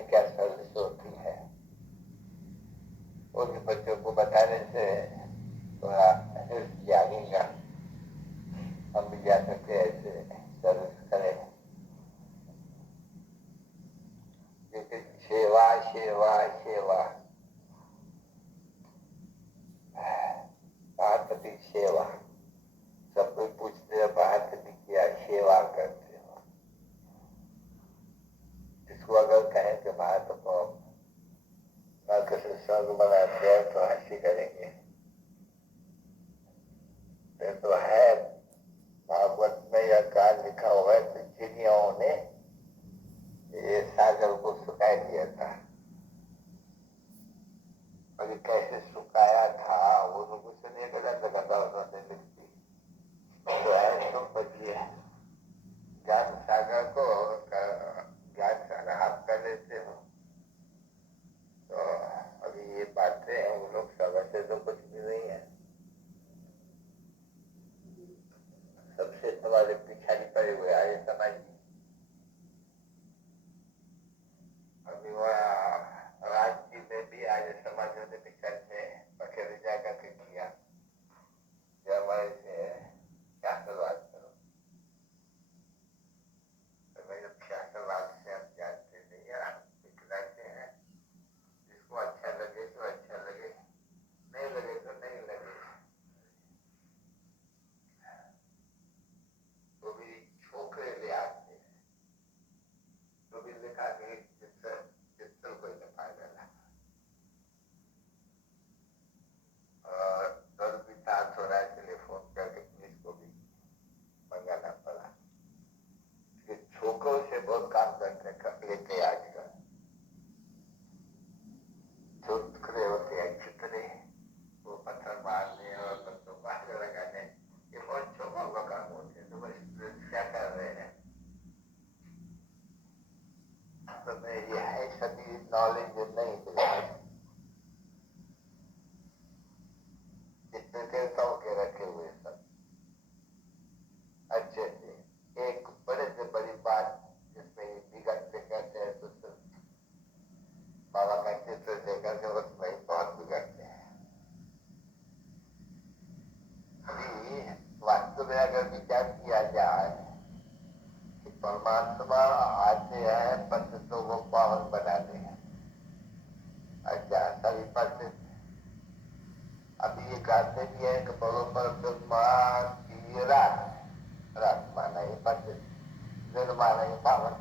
में क्या सर्विस होती है, उन बच्चों को बताने से थोड़ा हिर्स जागेगा, हम भी जा सकते ऐसे सर्विस करें। लेकिन सेवा सेवा सेवा, महापति सेवा, सब कोई पूछते हैं महापति क्या सेवा करते हो। इसको अगर कहें कि महात्मा किसी स्वर्ग बनाते हैं तो हंसी करेंगे। तो है भागवत में यह काल लिखा हुआ है कि चिड़ियों ने ये सागर को सुखा दिया था, और कैसे सुखाया था वो लोगों से नहीं गलत लगाता उन्होंने लिखती। तो है तो बचिए ज्ञान सागर को ज्ञान सागर आप कर लेते हो, तो अभी ये बातें हैं वो लोग समझते तो कुछ भी नहीं है। सबसे तुम्हारे पिछाड़ी पड़े हुए आए समाज में। अभी वह राज्य में भी आर्य समाजों ने विकल्प में अकेले जाकर के किया कि हमारे से शास्त्रवाद करो। तो भाई शास्त्रवाद से हम जानते नहीं है, हम दिखलाते हैं, जिसको अच्छा लगे तो अच्छा लगे, नहीं लगे तो नहीं लगे। तो भी छोकरे ले आते हैं, तो भी लिखा के जितना कोई न फायदा ना। और डर भी था थोड़ा, इसलिए फोन करके पुलिस को भी मंगाना पड़ा कि छोकरों से बहुत काम करते लेते आजकल। छोकरे होते हैं कितने, वो पत्थर मारने और बच्चों को आग लगाने, ये बहुत छोकरों का काम होते हैं। तो बस क्या कर रहे हैं, तो ये है सभी नॉलेज नहीं मिला। जितने देवताओं के रखे हुए सब अच्छे से, एक बड़े से बड़ी बात जिसमें बिगड़ते कहते हैं तो बाबा का चित्र देकर के उसमें बहुत बिगड़ते हैं। अभी वास्तव में अगर विचार किया जाए कि परमात्मा आते हैं पतितों को पावन बनाते हैं, अच्छा सभी पतित अभी ये कहते भी है कि परमात्मा की रात माना ये पतित, दिन माना ये पावन।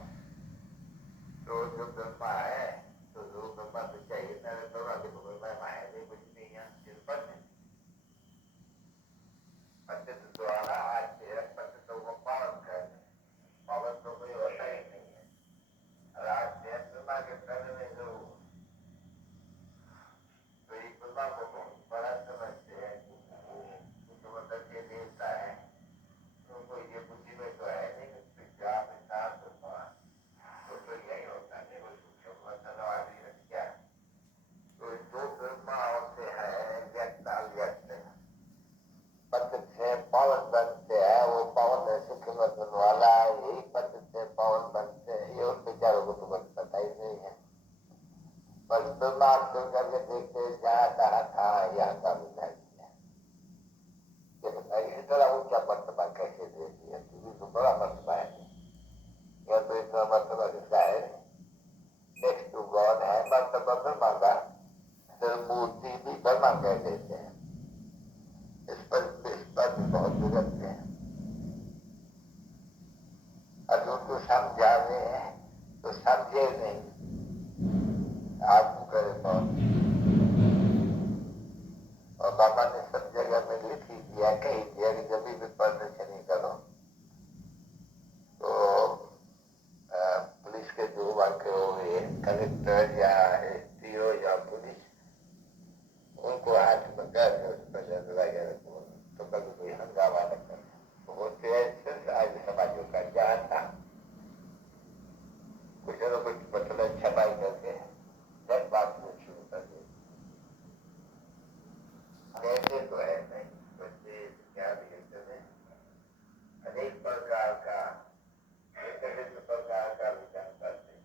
तो जो ब्रह्मा है तो जो ब्रह्मा तो चाहिए ना, तो ब्रह्मा है नहीं, कुछ नहीं है, पतित द्वारा आते हैं पतितों को पावन करने। पावन तो कोई होता ही नहीं है, रात ब्रह्मा के करने में जरूर। तो ये ब्रह्मा को बहुत बड़ा समझते हैं, तो मतलब ये देवता है, तो कोई ये बुद्धि में तो है नहीं कि आप तो यही होता है, वो क्या। तो जो ब्रह्मा होते हैं पतित से पावन बनते हैं, वो पावन है सुख बदन वाला, यही पतित से पावन बनते हैं, ये उन बेचारों को तो कुछ पता ही नहीं है। बस ब्रह्मा करके देखते जहाँ कहा था यहाँ का मिला इतना ऊंचा मर्तबा कैसे दे दिया, तो बड़ा मर्तबा है, यह तो इतना मर्तबा दिखता है नेक्स्ट टू गॉड है, मर्तबा ब्रह्मा का, तो मूर्ति भी ब्रह्मा कह देते हैं। इस पर भी बहुत बिगड़ते हैं। अगर उनको समझा रहे हैं तो समझे नहीं, आप करे बहुत। और बाबा ने सब जगह में लिख ही दिया, कही दिया कि जब भी प्रदर्शन नहीं करो तो पुलिस के जो वाक्य हुए, कलेक्टर या एसडीओ या पुलिस, उनको हाथ पकड़ उस पर तो कभी कोई हंगामा न कर। होते आज समाजों का जहाँ था कुछ न कुछ मतलब छपाई करके जब बात को शुरू कर दे, कहते तो है नहीं, बच्चे क्या भी अनेक प्रकार का प्रकार का विचार करते हैं।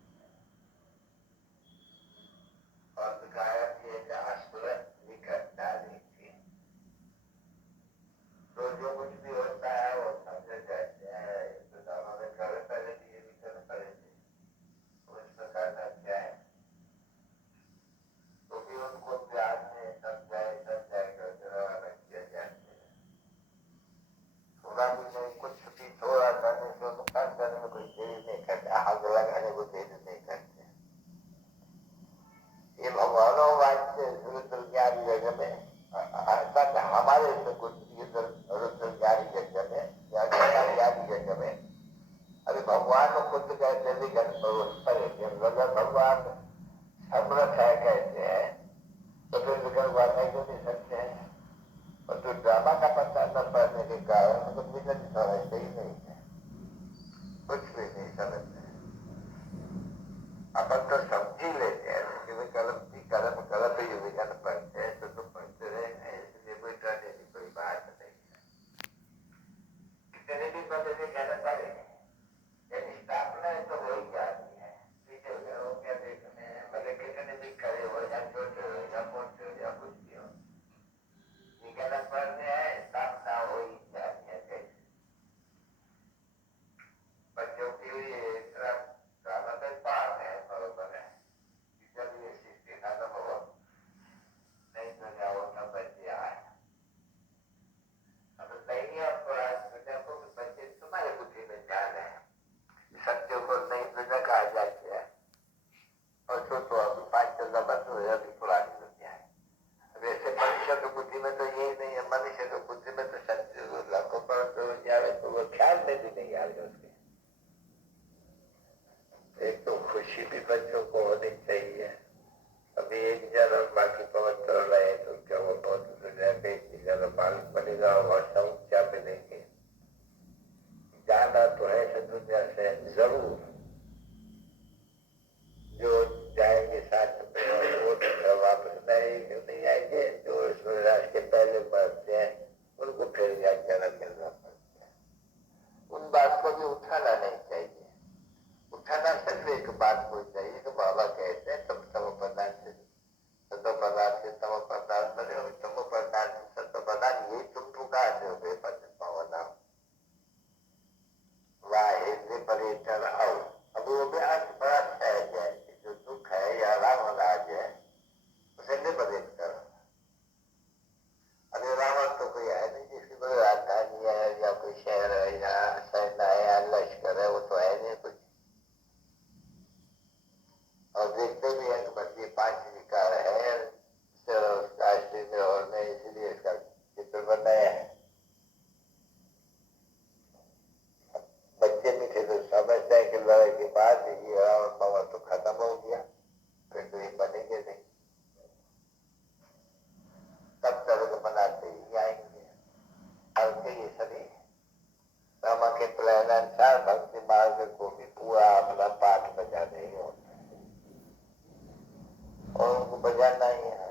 समर्थ है कहते हैं, तो फिर विकल्प वाले क्यों नहीं सकते हैं? और जो ड्रामा का पता न पड़ने के कारण तो विजन समझते ही नहीं है, कुछ भी नहीं समझते। अपन तो समझ ही लेते हैं कि कर्म गलत ही विजन पढ़ते हैं, तो तुम पढ़ते रहे, इसलिए कोई डरने की कोई बात नहीं है। कितने भी बंदे से कहना पड़े, स्थापना तो हो ही जाती है, पीछे हो क्या देखने, भले कितने भी खड़े हो या छोटे हो या मोटे हो या कुछ भी हो, कहना पड़ने है, स्थापना हो ही जाती है। कैसे बच्चों के लिए पार है, बरोबर है, जब ये सृष्टि खत्म हो नहीं तो जाओ न बच्चे आए, अब नहीं है देखो कि बच्चे तुम्हारे बुद्धि में जा रहे हैं, सत्यों को नहीं दुनिया कहा जाती है, और सोचो अभी 5-14 वर्ष हो अभी पुरानी दुनिया है। वैसे मनुष्य की बुद्धि में तो यही नहीं है, मनुष्य की बुद्धि में तो सत्य लाखों पर जावे तो वो ख्याल में भी नहीं आ रहे उसके। एक तो खुशी भी बच्चों को होनी चाहिए, अभी एक जन्म बाकी पवित्र रहे तो क्या वो बहुत दुनिया के जन्म मालूम पड़ेगा और सब क्या मिलेंगे। जाना तो है इस दुनिया से जरूर, जो जाएंगे साथ में और वो तो वापस नहीं आएंगे, जो इस राज के पहले मरते हैं उनको फिर जन्म मिलना पड़ता है। उन बात को भी उठाना नहीं चाहिए, उठाना सिर्फ एक बात को चाहिए कि बाबा कहते हैं तुम तमो प्रधान से सतो प्रधान से तमो प्रधान बने हो, तमो प्रधान से सतो प्रधान, यही तुम पुकारते हो बेपत पावना वाहे परिचर आओ। अब वो भी अर्थ बड़ा सहज है, जो दुख है या रावण राज है उसे निबरित करो। अरे रावण तो कोई है नहीं जिसकी कोई राजधानी है या कोई शहर है या सेना है या लश्कर है, वो तो है नहीं कुछ। और देखते भी है कि बस ये 5 विकार है काष्टी में और में, इसलिए इसका चित्र बनाया है। बच्चे भी थे तो समझते हैं कि लड़ाई के बाद ये रावण पावर तो खत्म हो गया, फिर तो ये बनेंगे नहीं, तब तक बनाते ही आएंगे। और ये सभी रामा के प्लान अनुसार भक्ति मार्ग को भी पूरा अपना पाठ बजाने ही होता है, और उनको बजाना ही है।